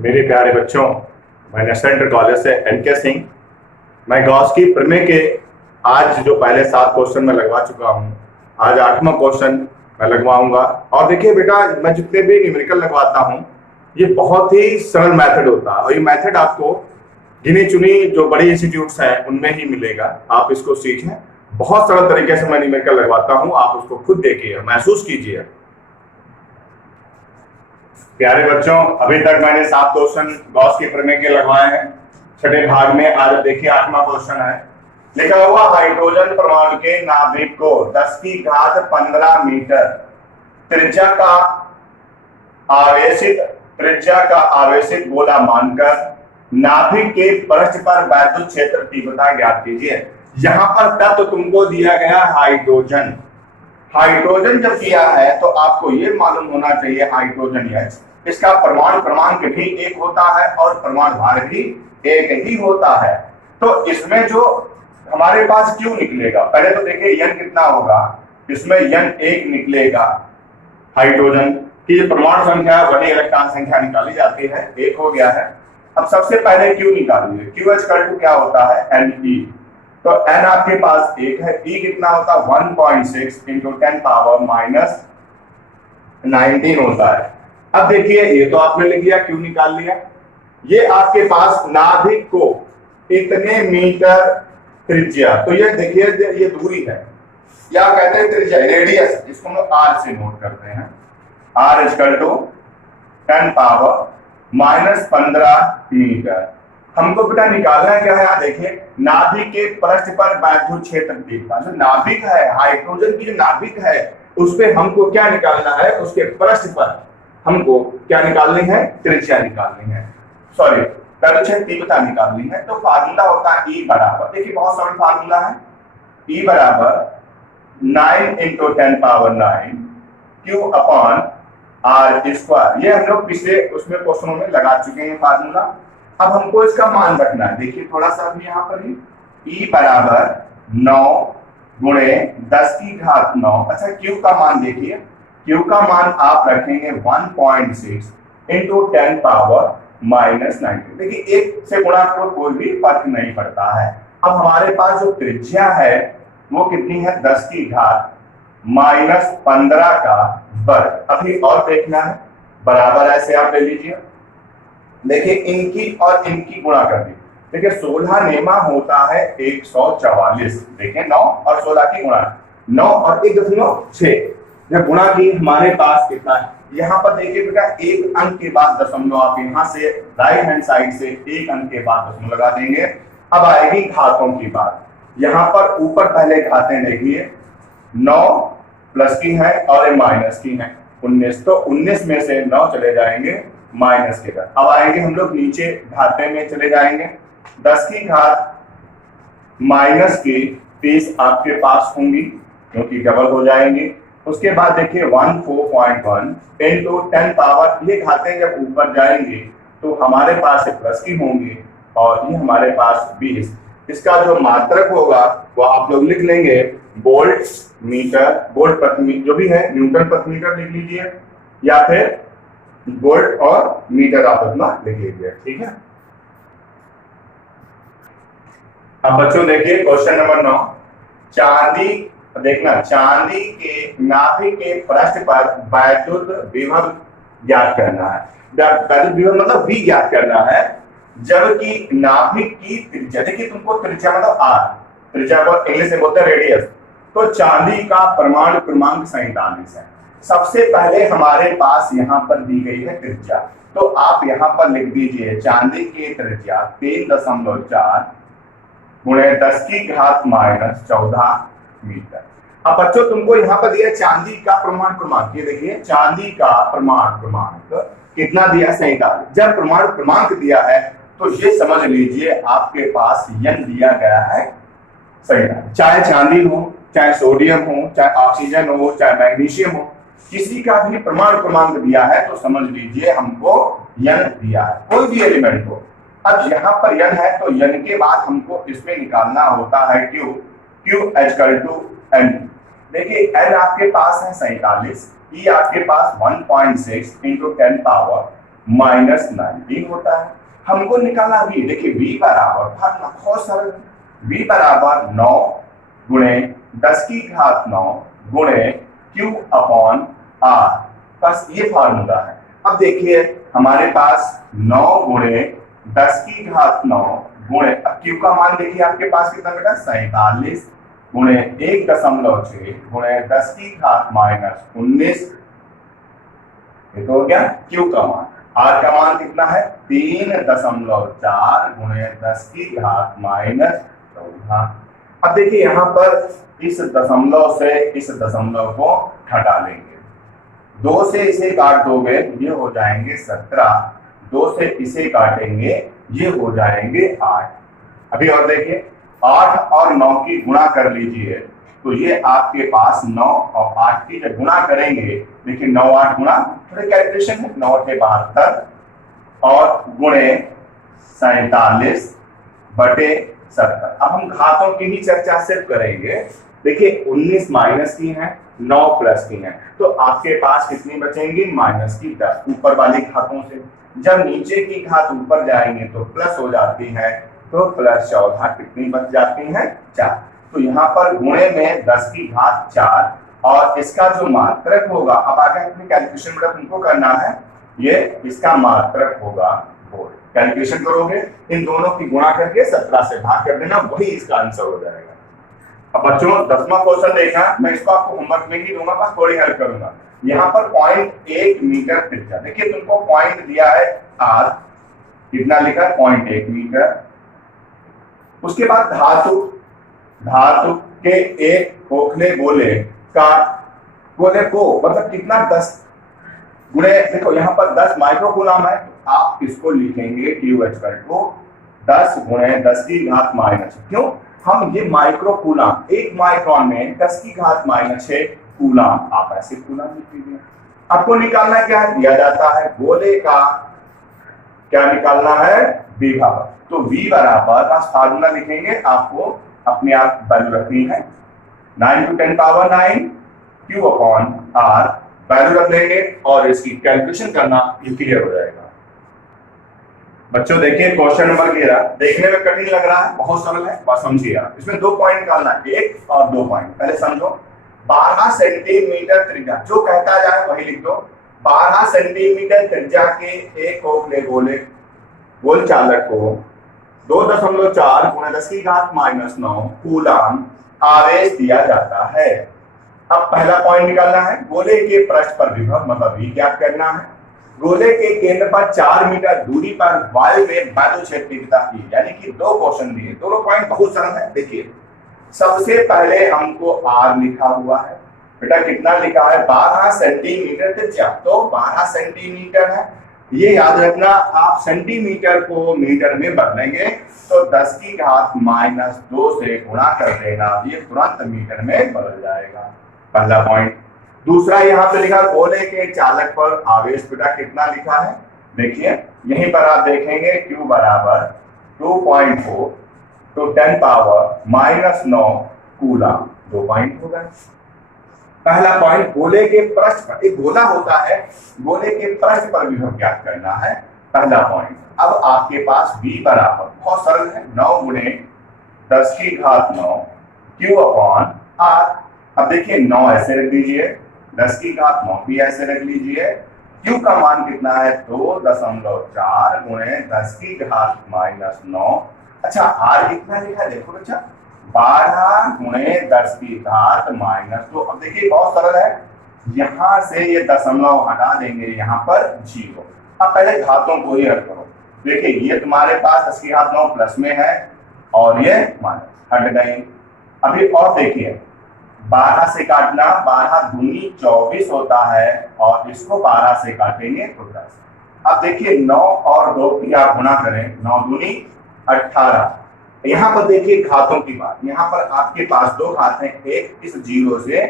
मेरे प्यारे बच्चों, मैं नेशनल इंटर कॉलेज से एन.के. सिंह। मैं गॉस की प्रमेय के आज जो पहले 7 क्वेश्चन मैं लगवा चुका हूँ, आज 8वां क्वेश्चन मैं लगवाऊंगा। और देखिए बेटा, मैं जितने भी न्यूमेरिकल लगवाता हूँ ये बहुत ही सरल मेथड होता है और ये मेथड आपको गिनी चुनी जो बड़ी इंस्टीट्यूट्स हैं उनमें ही मिलेगा। आप इसको सीखें, बहुत सरल तरीके से मैं न्यूमेरिकल लगवाता हूँ, आप उसको खुद देखिए, महसूस कीजिए। प्यारे बच्चों, अभी तक मैंने 7 क्वेश्चन गॉस के प्रमेय के लगवाए हैं। छठे भाग में आज देखिए 8वां क्वेश्चन है। लिखा हुआ हाइड्रोजन परमाणु के नाभिक को 10 की घात 15 मीटर त्रिज्या का आवेशित गोला मानकर नाभिक के पृष्ठ पर वैद्युत क्षेत्र तीव्रता ज्ञात कीजिए। यहाँ पर तत्व तुमको दिया गया हाइड्रोजन। हाइड्रोजन जब दिया है तो आपको ये मालूम होना चाहिए हाइड्रोजन H, इसका परमाणु क्रमांक भी 1 होता है और परमाणु भार भी 1 ही होता है। तो इसमें जो हमारे पास Q निकलेगा, पहले तो देखिए N कितना होगा, इसमें N 1 निकलेगा। हाइड्रोजन की जो परमाणु संख्या है वही इलेक्ट्रॉन संख्या निकाली जाती है, 1 हो गया है। अब सबसे पहले Q निकालिए। QH क्या होता है, Ne। तो n आपके पास 1 है, E कितना होता है 1.6 इंटू 10 पावर माइनस 19 होता है। अब देखिए ये तो आपने लिख लिया, Q निकाल लिया। ये आपके पास नाभिक को इतने मीटर त्रिज्या, तो ये देखिए ये दूरी है, या कहते हैं त्रिज्या, रेडियस, जिसको हम R से नोट करते हैं। R equal to 10 power minus 15 metre. हमको बेटा निकालना क्या है, यहाँ देखिए नाभिक के पृष्ठ पर वैद्युत क्षेत्र तीव्रता, जो नाभिक है, हाइड्रोजन की जो नाभिक है उस पे हमको क्या निकालना है, उसके पृष्ठ पर हमको क्या निकालनी है, त्रिज्या निकालनी है, सॉरी वैद्युत तीव्रता निकालनी है। तो फार्मूला होता है E बराबर, देखिए बहुत सरल फार्मूला है, E बराबर 9 into 10 power 9 Q upon R square. ये हम लोग पिछले उसमें क्वेश्चनों में लगा चुके हैं फार्मूला। अब हमको इसका मान रखना है, देखिए थोड़ा सा अभी यहाँ पर ही E बराबर 9 गुणे 10 की घात 9। अच्छा Q का मान देखिए, Q का मान आप रखेंगे 1.6 इंटू 10 पावर माइनस 19। देखिए 1 से गुणा तो कोई भी फर्क नहीं पड़ता है। अब हमारे पास जो त्रिज्या है वो कितनी है, 10 की घात माइनस 15 का वर्ग। अभी और देखना है, बराबर ऐसे आप ले लीजिए। देखिए इनकी और इनकी गुणा कर दी, देखिए 16 नेमा होता है 144। देखिए 9 और 16 की गुणा, 9 और 1.6 जब गुणा की हमारे पास कितना है, यहाँ पर देखिए बेटा एक अंक के बाद दशमलव, आप यहाँ से राइट हैंड साइड से एक अंक के बाद दशमलव लगा देंगे। अब आएगी घातों की बात, यहाँ पर ऊपर पहले घातें देखिए, 9 प्लस की है और माइनस की है 19, तो 19 में से 9 चले जाएंगे माइनस के तरफ। अब आएंगे हम लोग नीचे घाते में चले जाएंगे, 10 की घात माइनस की 30 आपके पास होंगी क्योंकि डबल हो जाएंगे। उसके बाद देखिए 14.1 इंटू 10 पावर, ये घातें जब ऊपर जाएंगे तो हमारे पास प्लस की होंगी और ये हमारे पास 20। इसका जो मात्रक होगा वो आप लोग लिख लेंगे वोल्ट मीटर, वोल्ट प्रति, जो भी है न्यूटन प्रति मीटर लिख लीजिए, या फिर वोल्ट और मीटर आप अपना लिख लीजिए, ठीक है। अब बच्चों देखिए क्वेश्चन नंबर 9, चांदी, देखना चांदी के नाभिक के पृष्ठ पर वैद्युत विभव ज्ञात करना है। वैद्युत विभव मतलब V ज्ञात करना है, जबकि नाभिक की त्रिज्या, देखिए तुमको त्रिज्या मतलब R, त्रिज्या को इंग्लिश में बोलते हैं रेडियस। तो चांदी का परमाणु क्रमांक 47 है। सबसे पहले हमारे पास यहाँ पर दी गई है त्रिज्या, तो आप यहाँ पर लिख दीजिए चांदी की त्रिज्या 3.4 गुणे 10 की घात माइनस 14 मीटर। अब बच्चों तुमको यहाँ पर दिया चांदी का परमाणु क्रमांक, ये देखिए चांदी का परमाणु क्रमांक कितना दिया, 47। जब परमाणु क्रमांक दिया है तो ये समझ लीजिए आपके पास N दिया गया है 47। चाहे चांदी हो, चाहे सोडियम हो, चाहे ऑक्सीजन हो, चाहे मैग्नीशियम हो, किसी का भी परमाणु क्रमांक दिया है तो समझ लीजिए हमको N दिया है, कोई भी एलिमेंट हो। अब यहाँ पर N है तो N के बाद हमको इसमें निकालना होता है Q, Q equal to N। देखिए N आपके पास है 47, E आपके पास 1.6 इंटू 10 पावर -19 होता है। हमको निकालना v, देखिए v बराबर भागना बहुत सरल है, v बराबर 9 गुणे 10 की घात 9 गुणे q अपॉन r, बस ये फार्मूला है। अब देखिए हमारे पास 9 गुणे 10 की घात 9 गुणे, अब q का मान देखिए आपके पास कितना बेटा 47 गुणे 1.6 गुणे 10 की घात -19, ये तो हो गया q का मान। r का मान कितना है 3.4 गुणे 10 की घात -14। अब देखिए यहाँ पर इस दशमलव से इस दशमलव को हटा लेंगे, 2 से इसे काट दोगे ये हो जाएंगे 17, 2 से इसे काटेंगे ये हो जाएंगे 8। अभी और देखिए 8 और 9 की गुणा कर लीजिए, तो ये आपके पास 9 और 8 की जब गुणा करेंगे, देखिए 9 8 गुणा, थोड़े कैलकुलेशन है, 9 के 72 और गुणे 47 बटे 70। अब हम घातों की ही चर्चा सिर्फ करेंगे। देखिए 19 माइनस की है, 9 प्लस की है, तो आपके पास कितनी बचेंगी -10 ऊपर वाली घातों से। जब नीचे की घात ऊपर जाएंगे तो प्लस हो जाती है, तो +14 कितनी बच जाती है 4। तो यहाँ पर गुणे में 10 की घात 4 और इसका जो मात्रक होगा, अब आगे अपनी कैलकुलेशन में तुमको करना है, ये इसका मात्रक होगा 4। कैलकुलेशन करोगे इन दोनों की गुणा करके 17 से भाग कर देना, वही इसका आंसर हो जाएगा। अब बच्चों 10वां क्वेश्चन देखना, मैं इसको आपको होमवर्क में ही दूंगा, बस थोड़ी हेल्प करूंगा। यहाँ पर 0.1 मीटर त्रिज्या, देखिए तुमको पॉइंट दिया है r, कितना लिखा है 0.1 मीटर। उसके बाद धातु के एक खोखले गोले का, गोले को मतलब कितना 10 गुणे, देखो यहाँ पर 10 माइक्रोकूलम है, तो आप इसको लिखेंगे Q को 10 गुणे 10 की घात -6। क्यों? हम ये माइक्रोकूलम, 1 माइक्रोन में 10 की घात -6 कूलम, आप ऐसे कूलम लिख लीजिए। आपको निकालना क्या है, दिया जाता है गोले का क्या निकालना है, विभव। तो V बराबर बस फार्मूला लिखेंगे, आपको अपने आप वैल्यू रखनी है 9 to 10 power 9 Q upon R, value रख लेंगे और इसकी कैलकुलेशन करना ये क्लियर हो जाएगा। बच्चों देखिए क्वेश्चन नंबर 11, देखने में कठिन लग रहा है, बहुत सरल है, बस समझिए। इसमें 2 पॉइंट निकालना है, 1 और 2 पॉइंट। पहले समझो, 12 सेंटीमीटर त्रिज्या, जो कहता जाए वही लिख दो। 12 सेंटीमीटर त्रिज्या के एक खोखले गोले गोल चालक को 2.4 गुणे 10 की घात -9 कूलम आवेश दिया जाता है। अब पहला पॉइंट निकालना है, गोले के पृष्ठ पर विभव मतलब V ज्ञात करना है। गोले के केंद्र पर 4 मीटर दूरी पर वायु में वैद्युत क्षेत्रफलता की, यानी कि 2 क्वेश्चन दिए, दोनों पॉइंट बहुत सरल है। देखिए सबसे पहले हमको R लिखा हुआ है, बेटा कितना लिखा है 12 सेंटीमीटर त्रिज्या, तो 12 सेंटीमीटर है। ये याद रखना, आप सेंटीमीटर को मीटर में बदलेंगे तो 10 की घात -2 से गुणा कर देना, ये तुरंत मीटर में बदल जाएगा। पहला पॉइंट। दूसरा यहाँ पे लिखा गोले के चालक पर आवेश, बेटा कितना लिखा है, देखिए यहीं पर आप देखेंगे Q बराबर 2.4 तो 10 पावर -9 कूलम, 2 पॉइंट हो गए। पहला पॉइंट गोले के पृष्ठ पर, एक गोला होता है, गोले के पृष्ठ पर विभव ज्ञात करना है, पहला पॉइंट। अब आपके पास V बराबर बहुत सरल है, 9 गुणे 10 की घात 9 Q अपॉन R। अब देखिए 9 ऐसे रख दीजिए, 10 की घात 9 भी ऐसे रख लीजिए। Q का मान कितना है 2.4 गुणे 10 की घात -9। अच्छा R कितना लिखा है, देखो बच्चा 12 गुणे 10 की घात -2। अब देखिए बहुत सरल है, यहां से ये दशमलव हटा देंगे, यहाँ पर 0। अब पहले घातों को ही हल करो। देखिए ये तुम्हारे पास 10 की घात 9 प्लस में है और ये माइनस, हट गए। अभी और देखिए 12 से काटना, 12 दूनी 24 होता है और इसको 12 से काटेंगे तो 10। अब देखिए 9 और 2 की आप गुणा करें, 9 दूनी 18। यहाँ पर देखिए घातों की बात, यहाँ पर आपके पास 2 घात हैं, एक इस 0 से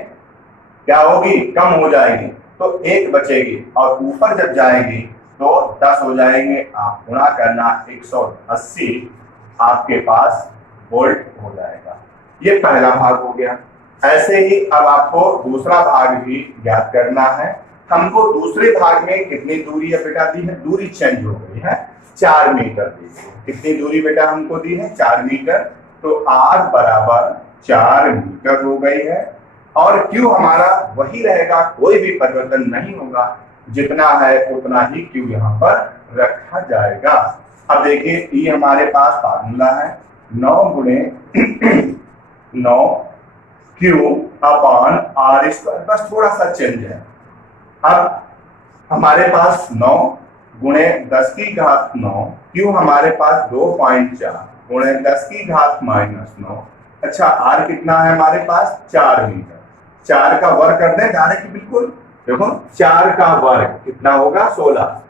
क्या होगी, कम हो जाएगी तो 1 बचेगी और ऊपर जब जाएगी तो 10 हो जाएंगे। आप गुणा करना 180 आपके पास वोल्ट हो जाएगा। ये पहला भाग हो गया। ऐसे ही अब आपको दूसरा भाग भी ज्ञात करना है। हमको दूसरे भाग में कितनी दूरी है बेटा दी है, दूरी चेंज हो गई है, 4 मीटर दी है। कितनी दूरी बेटा हमको दी है, 4 मीटर। तो r बराबर 4 मीटर हो गई है और q हमारा वही रहेगा, कोई भी परिवर्तन नहीं होगा, जितना है उतना ही q यहाँ पर रखा जाएगा। अब देखिए ये हमारे पास फार्मूला है 9 गुणे 9 q अपॉन r स्क्वायर, बस थोड़ा सा चेंज है। अब हमारे पास 9 गुणे 10 की घात 9, q हमारे पास 2.4 गुणे 10 की घात -9। अच्छा r कितना है हमारे पास, 4 मीटर। 4 का वर्ग कर दें डायरेक्ट, बिल्कुल देखो 4 का वर्ग कितना होगा, 16।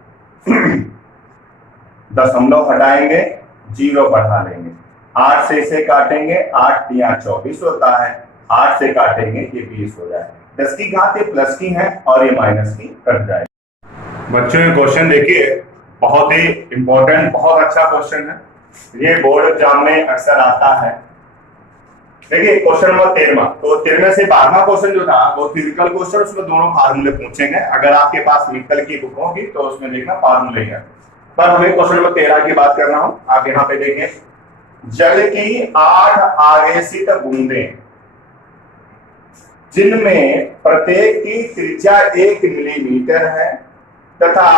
दशमलव हटाएंगे, 0 बढ़ा लेंगे, 8 से इसे काटेंगे, 8 या 24 होता है, 8 से काटेंगे ये 20 हो जाए। 10 की घात ये प्लस की है और ये माइनस की कट जाए। बच्चों ये क्वेश्चन देखिए, बहुत ही इंपॉर्टेंट, बहुत अच्छा क्वेश्चन है, ये बोर्ड एग्जाम में अक्सर आता है। देखिए क्वेश्चन नंबर 13, तो 13 से 12वां क्वेश्चन जो था वो फिजिकल क्वेश्चन, उसमें दोनों फार्मूले पूछेंगे। अगर आपके पास मित्तल की बुक होगी तो उसमें देखना फार्मूले है, पर हमें क्वेश्चन नंबर 13 की बात कर रहा हूं। आप यहाँ पे देखें, जल की 8 आवेशित बूंदें जिनमें प्रत्येक की त्रिज्या 1 मिलीमीटर है तथा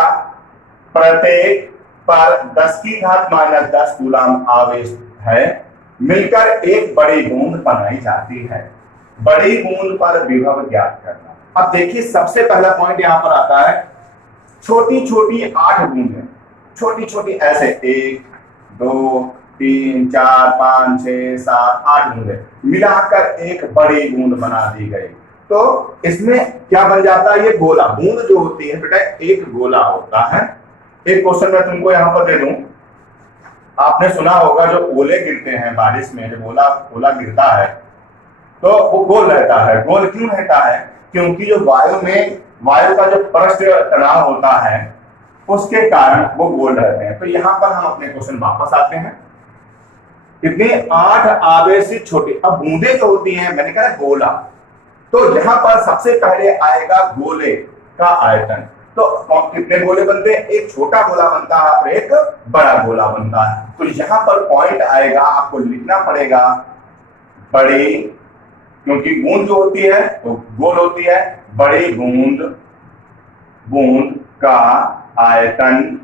प्रत्येक पर 10 की घात -10 कूलम आवेश है, मिलकर एक बड़ी बूंद बनाई जाती है। बड़ी बूंद पर विभव ज्ञात करना। अब देखिए सबसे पहला पॉइंट यहां पर आता है, छोटी छोटी 8 बूंदें, छोटी छोटी ऐसे 1 2 3 4 5 6 7 8 बूंदें मिलाकर एक बड़ी बूंद बना दी गई। तो इसमें क्या बन जाता है, ये गोला, बूंद जो होती है बेटा एक गोला होता है। एक क्वेश्चन मैं तुमको यहाँ पर दे दूं, आपने सुना होगा जो ओले गिरते हैं बारिश में, जब ओला गिरता है तो वो गोल रहता है। गोल क्यों रहता है, क्योंकि जो वायु का जो पृष्ठ तनाव होता है उसके कारण वो गोल रहते हैं। तो यहाँ पर हम अपने क्वेश्चन वापस आते हैं, इतनी 8 आवेशित छोटी, अब बूंदे जो होती हैं, मैंने कहा गोला, तो यहाँ पर सबसे पहले आएगा गोले का आयतन। तो कितने गोले बनते हैं, एक छोटा गोला बनता है और एक बड़ा गोला बनता है। तो यहाँ पर पॉइंट आएगा, आपको लिखना पड़ेगा बड़ी, क्योंकि बूंद जो होती है वो गोल होती है, बड़ी बूंद का आयतन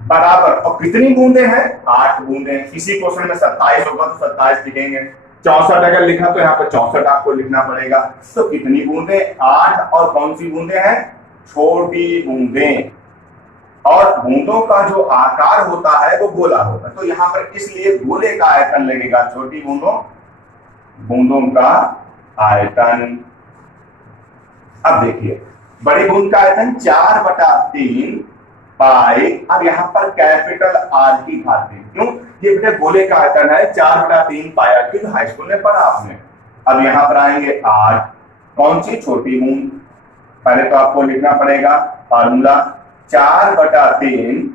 बराबर, और कितनी बूंदे हैं, 8 बूंदे। किसी क्वेश्चन में 27 होगा तो 27 लिखेंगे, 64 अगर लिखा तो यहाँ पर 64 आपको लिखना पड़ेगा। तो कितनी बूंदे, 8, और कौन सी बूंदे हैं, छोटी बूंदें, और बूंदों का जो आकार होता है वो गोला होता है। तो यहाँ पर इसलिए गोले का आयतन लगेगा, छोटी बूंदों का आयतन। अब देखिए बड़ी बूंद का आयतन 4/3 पाई, अब यहाँ पर कैपिटल आर की खातिर, क्यों, ये बेटा गोले का आयतन है 4/3 पाई, क्योंकि हाई स्कूल में पढ़ा आपने। अब यहाँ पर आएंगे 8, कौन सी, छोटी बूंद। पहले तो आपको लिखना पड़ेगा फार्मूला 4/3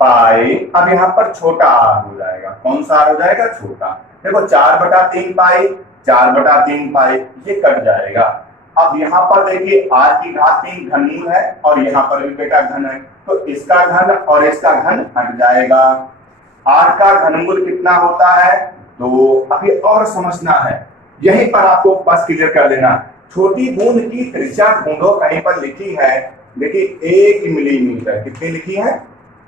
पाई, अब यहाँ पर छोटा आर हो जाएगा, कौन सा आर हो जाएगा, छोटा। देखो 4/3 पाई, 4/3 पाई, ये कट जाएगा। अब यहाँ पर देखिए आर की घात 3 घनमूल है और यहाँ पर भी बेटा घन है, तो इसका घन और इसका घन हट जाएगा। आर का घनमूल कितना होता है, 2। अब ये और समझना है, यहीं पर आपको बस क्लियर कर देना, छोटी बूंद की त्रिज्या ढूंढो, कहीं पर लिखी है, देखिए 1 मिलीमीटर, कितनी लिखी है,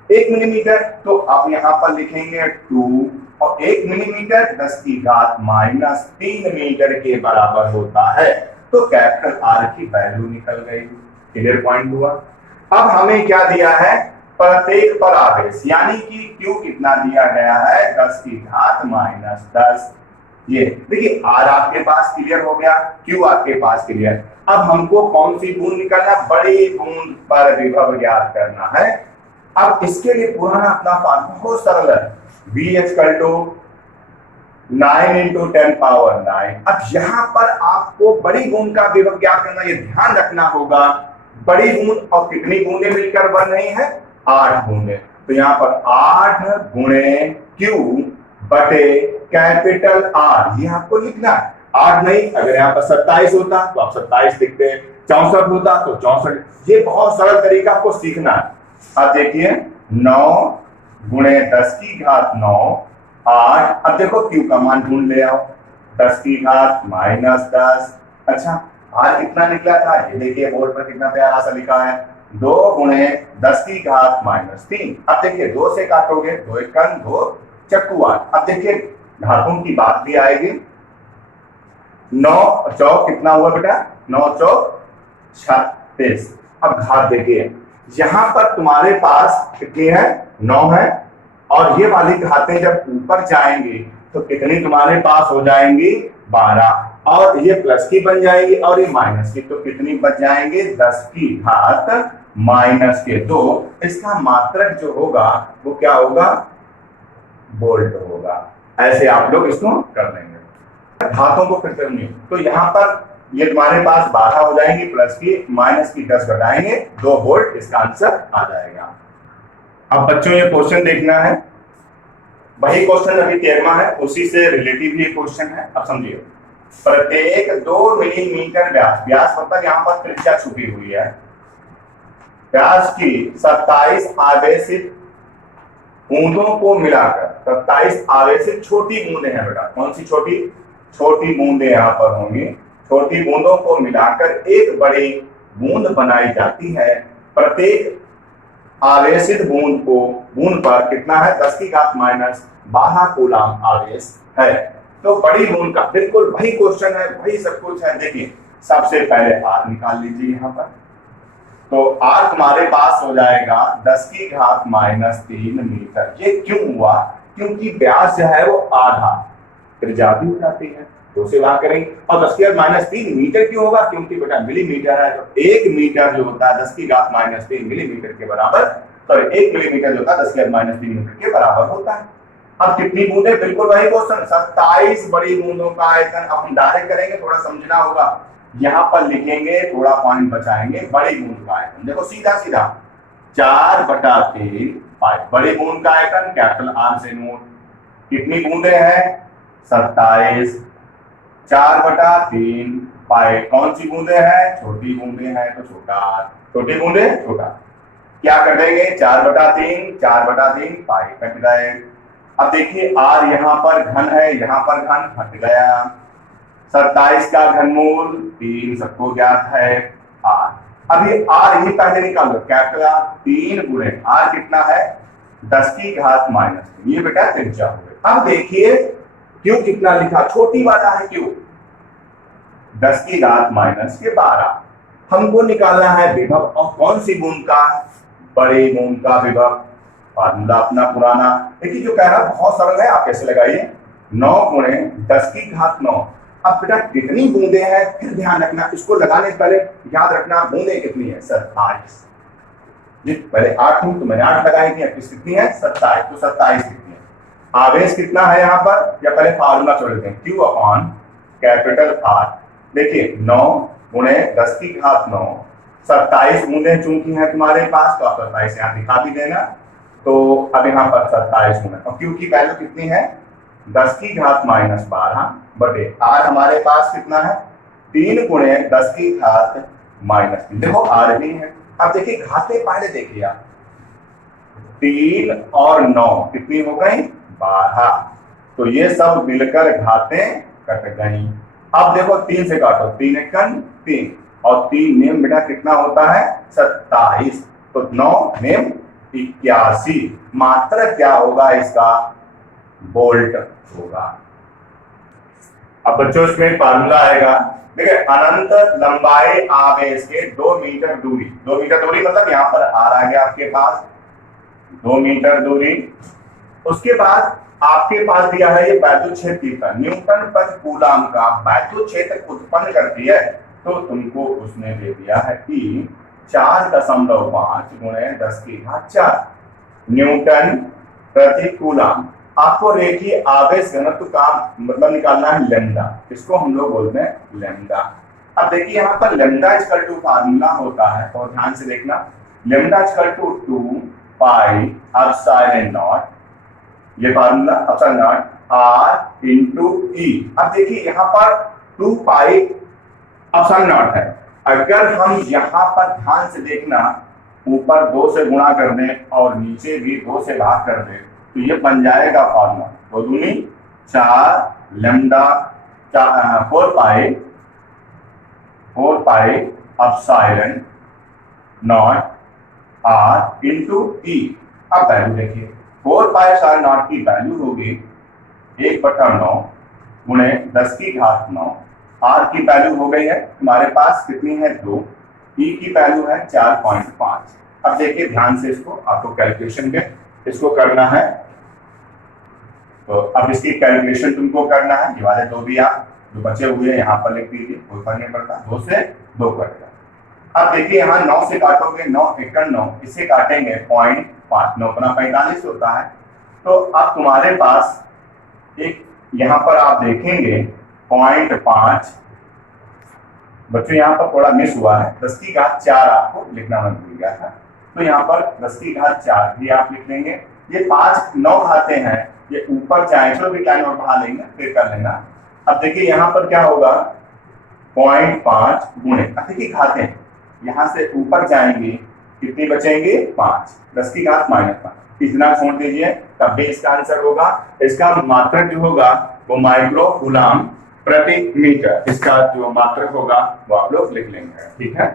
1 मिलीमीटर। तो आप यहाँ पर लिखेंगे 2, और 1 मिलीमीटर 10 की घात -3 मीटर के बराबर होता है। तो कैपिटल आर की वैल्यू निकल गई। क्लियर पॉइंट हुआ। अब हमें क्या दिया है, प्रत्येक पर आवेश, यानी कि क्यू कितना दिया गया है, 10 की घात -10। ये देखिए आर आपके पास क्लियर हो गया, क्यू आपके पास क्लियर। अब हमको कौन सी बूंद निकालना, बड़ी बूंद पर विभव ज्ञात करना है। अब इसके लिए पुराना अपना फॉर्मूला बहुत सरल है, V = 9 × 10⁻⁹। अब यहाँ पर आपको बड़ी बूंद का विभव ज्ञात करना, ये ध्यान रखना होगा, बड़ी बूंद और कितनी बूंदें मिलकर बन रही हैं, 8 बूंदें। तो यहाँ पर 8 गुणे Q बटे कैपिटल R, ये आपको लिखना है। 8 नहीं, अगर यहाँ पर 27 होता तो आप 27 लिखते, 64 होता तो 64। ये बहुत सरल तरीका आपको सीखना है। अब देखिए 9 गुणे 10 की घात 9 8। अब देखो क्यू का मान ढूंढ ले आओ, 10 की घात -10। अच्छा आर कितना निकला था, ये देखिए बोर्ड पर कितना प्यारा सा लिखा है, 2 गुणे 10 की घात -3। अब देखिए 2 से काटोगे, 2 1 2 चक्कू 8। अब देखिए घातों की बात भी आएगी। 9 चौक कितना हुआ बेटा, 9 चौक 36। अब घात देखिए, यहां पर तुम्हारे पास कितनी है, 9 है, और ये वाली घातें जब ऊपर जाएंगी तो कितनी तुम्हारे पास हो जाएंगी, 12, और ये प्लस की बन जाएगी और ये माइनस की, तो कितनी बच जाएंगे, 10 की घात -2। इसका मात्रक जो होगा वो क्या होगा, बोल्ट होगा। ऐसे आप लोग इसको कर लेंगे। घातों को फिर से नहीं, तो यहाँ पर ये तुम्हारे पास 12 हो जाएंगी, प्लस की माइनस की 10 घटाएंगे, 2 वोल्ट इसका आंसर आ जाएगा। अब बच्चों ये क्वेश्चन देखना है, वही क्वेश्चन अभी 13वां है, उसी से रिलेटिव ये क्वेश्चन है। अब समझिए, प्रत्येक 2 मिलीमीटर व्यास मतलब यहाँ पर त्रिज्या छुपी हुई है, व्यास की 27 आवेशित बूंदों को मिलाकर, 27 आवेशित छोटी बूंदे हैं बेटा, कौन सी छोटी, छोटी बूंदे यहाँ पर होंगी, छोटी बूंदों को मिलाकर एक बड़ी बूंद बनाई जाती है। प्रत्येक आवेशित बूंद पर कितना है, 10 की घात -12 कूलम आवेश है। तो बड़ी बूंद का बिल्कुल वही क्वेश्चन है, वही सब कुछ है। देखिए सबसे पहले आर निकाल लीजिए यहाँ पर, तो आर तुम्हारे पास हो जाएगा 10 की घात -3 मीटर। ये क्यों हुआ, क्योंकि व्यास जो है वो आधा, त्रिज्या भी हो जाती है, तो से भाग करेंगे। और 10 की घात -3 मीटर क्यों होगा, क्योंकि बेटा मिलीमीटर है, तो 1 मीटर जो होता है 10 की घात -3 मिलीमीटर के बराबर, सॉरी 1 मिलीमीटर जो होता है 10 की घात -3 मीटर के बराबर होता है। अब कितनी बूंदे, बिल्कुल वही क्वेश्चन, 27 बड़ी बूंदों का आयतन। अब हम डायरेक्ट करेंगे, थोड़ा समझना होगा, यहां पर लिखेंगे, थोड़ा पॉइंट बचाएंगे, बड़ी बूंद का आयतन देखो सीधा सीधा 4/3 पाई, बड़ी बूंद का आयतन कैपिटल आर से नोट, कितनी बूंदे हैं, 27, 4/3 पाई, कौन सी बूंदे हैं, छोटी बूंदे हैं, तो छोटा, छोटी बूंदे छोटा, क्या कर देंगे, 4/3 पाई कट गए। अब देखिए आर यहाँ पर घन है, यहाँ पर घन हट गया, 27 का घनमूल 3 सबको ज्ञात है आर। अब ये आर ही पहले निकाल लो, कैपिटल आर 3 गुणे आर कितना है, 10 की घात -3, ये बेटा त्रिज्या हो गई। अब देखिए क्यू कितना लिखा, छोटी वाला है क्यू, 10 की घात -12। हमको निकालना है विभव, और कौन सी बूंद का, बड़ी बूंद का विभव। फार्मूला अपना पुराना, देखिए जो कह रहा बहुत सरल है, आप कैसे लगाइए, 9 गुणे 10 की घात 9। अब बेटा कितनी बूंदे हैं, फिर ध्यान रखना, इसको लगाने से पहले याद रखना बूंदे कितनी है, 27। पहले 8 थी तो मैंने 8 लगाई थी, कितनी है, 27, तो 27 कितनी है, आवेश कितना है यहाँ पर, या पहले फार्मूला छोड़ देते हैं, Q अपॉन कैपिटल R। देखिए 9 गुणे 10 की घात 9, 27 बूंदे चूंकि हैं तुम्हारे पास, तो आप 27 यहाँ दिखा भी देना। तो अब यहाँ पर 27 गुणे, और Q की वैल्यू कितनी है, 10 की घात -12 बटे R हमारे पास कितना है, 3 गुणे 10 की घात -3, देखो R भी है। अब देखिए घातें पहले देखिए आप, 3 और 9 कितनी हो गई, 12, तो ये सब मिलकर घातें कट गई। अब देखो 3 से काटो, 3 एकन 3, और 3 नेम बेटा कितना होता है, 27, तो 9 नेम 81, मात्र क्या होगा इसका, बोल्ट होगा। अब बच्चों इसमें फार्मूला आएगा, देखिए अनंत लंबाई आवेश के 2 मीटर दूरी, 2 मीटर दूरी मतलब यहाँ पर आर आ गया आपके पास, 2 मीटर दूरी। उसके बाद आपके पास दिया है ये वैद्युत क्षेत्र न्यूटन प्रति कूलम का वैद्युत क्षेत्र उत्पन्न करती है, तो तुमको उसने दे दिया है कि 4.5 गुणे 10 की घात 4 न्यूटन प्रति कूलम। आपको रेखीय आवेश घनत्व का मतलब निकालना है लैम्डा, इसको हम लोग बोलते हैं लैम्डा। अब देखिए यहाँ पर लैम्डा इक्वल टू फार्मूला होता है, और ध्यान से देखना, lambda equal to 2 pi epsilon naught, ये formula epsilon not R into E. अब देखिए यहाँ पर 2 पाई एप्सिलॉन नॉट है, अगर हम यहां पर ध्यान से देखना, ऊपर 2 से गुणा कर दें और नीचे भी 2 से भाग कर दें, तो ये बन जाएगा फॉर्मूला 2 दूनी 4 lambda 4 pi epsilon not R into T. अब वैल्यू देखिए, 4 पाई एप्सिलॉन नॉट की वैल्यू होगी 1/9 गुणे 10 की घात 9। आर की वैल्यू हो गई है हमारे पास कितनी है 2, ई की वैल्यू है 4.5। अब देखिए ध्यान से, इसको आपको कैलकुलेशन के इसको करना है, तो अब इसकी कैलकुलेशन तुमको करना है। ये वाले 2 भी आप जो बचे हुए हैं यहाँ पर लिख दीजिए, कोई फर्क नहीं पड़ता, 2 से 2 कटेगा। अब देखिए यहाँ 9 से काटोगे, 9 × 9, इसे काटेंगे 0.5, 9 × 45 होता है। तो अब तुम्हारे पास एक यहाँ पर आप देखेंगे 0.5 बच्चों, यहाँ पर थोड़ा मिस हुआ है, 10 की घात 4 आपको लिखना मैं भूल गया था, तो यहाँ पर 10 की घात 4 भी आप लिख लेंगे। ये 5 9 घाते हैं, ये ऊपर चाहे तो भी टाइम और बढ़ा लेंगे, फिर कर लेना। अब देखिए यहाँ पर क्या होगा 0.5 गुणे, देखिए घाते हैं, यहाँ से ऊपर जाएंगे कितनी बचेंगे 5, 10 की घात -5, इतना छोड़ दीजिए, तब भी इसका आंसर होगा। इसका मात्रक जो होगा वो माइक्रो कूलम प्रति मीटर, इसका जो मात्रक होगा वो आप लोग लिख लेंगे, ठीक है।